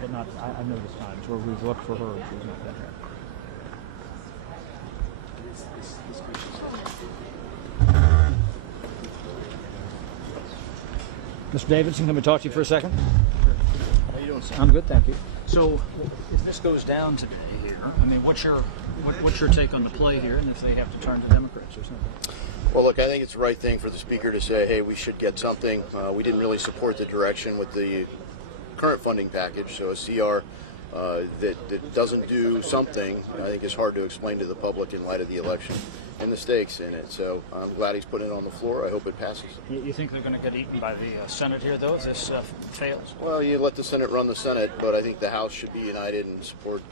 But not, I've noticed times where we've looked for her and she's not been here. Mr. Davidson, can we talk to you for a second? How you doing, sir? I'm good, thank you. So, if this goes down today here, I mean, what's your take on the play here, and if they have to turn to Democrats or something? Well, look, I think it's the right thing for the speaker to say, hey, we should get something. We didn't really support the direction with the current funding package, so a CR that doesn't do something, I think is hard to explain to the public in light of the election and the stakes in it. So I'm glad he's putting it on the floor. I hope it passes. You think they're going to get eaten by the Senate here, though, if this fails? Well, you let the Senate run the Senate, but I think the House should be united and support,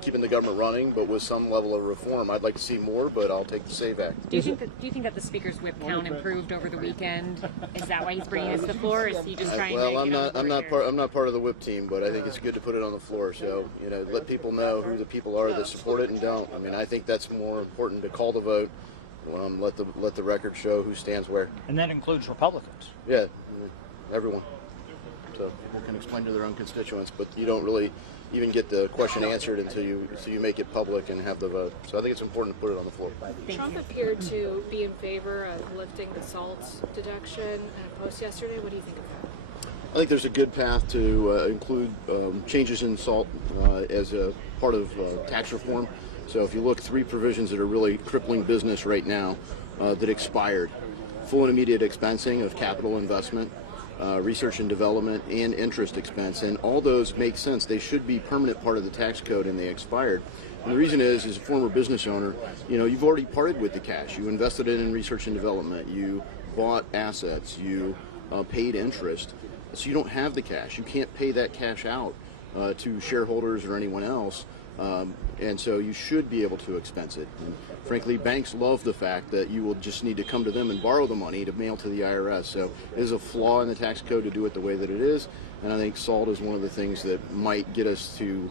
keeping the government running, but with some level of reform. I'd like to see more, but I'll take the SAVE Act. Do you think that the speaker's whip count improved over the weekend? Is that why he's bringing us to the floor? Or is he just trying well, to? I'm not part of the whip team, but I think it's good to put it on the floor. So let people know who the people are that support it and don't. I mean, I think that's more important to call the vote. Let the record show who stands where. And that includes Republicans. Yeah, everyone. So people can explain to their own constituents, but you don't really even get the question answered until you make it public and have the vote. So I think it's important to put it on the floor. Trump appeared to be in favor of lifting the SALT deduction in a post yesterday. What do you think of that? I think there's a good path to include changes in SALT as a part of tax reform. So if you look, 3 provisions that are really crippling business right now that expired: full and immediate expensing of capital investment, research and development, and interest expense, and all those make sense. They should be permanent part of the tax code, and they expired. And the reason is, as a former business owner, you've already parted with the cash. You invested it in research and development. You bought assets. You paid interest. So you don't have the cash. You can't pay that cash out to shareholders or anyone else. And so you should be able to expense it. And frankly, banks love the fact that you will just need to come to them and borrow the money to mail to the IRS. So it is a flaw in the tax code to do it the way that it is. And I think SALT is one of the things that might get us to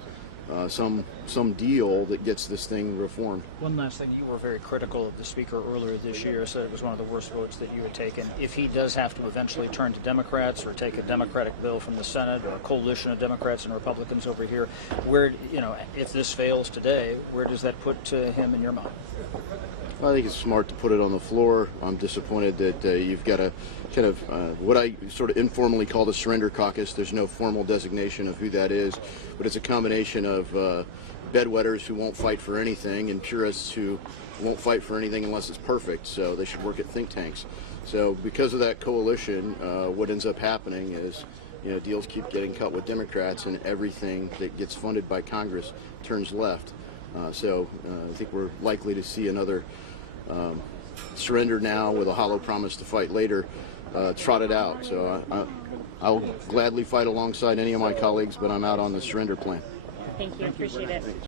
some deal that gets this thing reformed. One last thing, you were very critical of the speaker earlier this year, said it was one of the worst votes that you had taken. If he does have to eventually turn to Democrats or take a Democratic bill from the Senate or a coalition of Democrats and Republicans over here, where, if this fails today, where does that put him in your mind? I think it's smart to put it on the floor. I'm disappointed that you've got a kind of what I sort of informally call the surrender caucus. There's no formal designation of who that is, but it's a combination of bedwetters who won't fight for anything and purists who won't fight for anything unless it's perfect. So they should work at think tanks. So because of that coalition, what ends up happening is deals keep getting cut with Democrats, and everything that gets funded by Congress turns left. So I think we're likely to see another surrender now with a hollow promise to fight later trotted out. So I'll gladly fight alongside any of my colleagues, but I'm out on the surrender plan. Thank you. Appreciate it.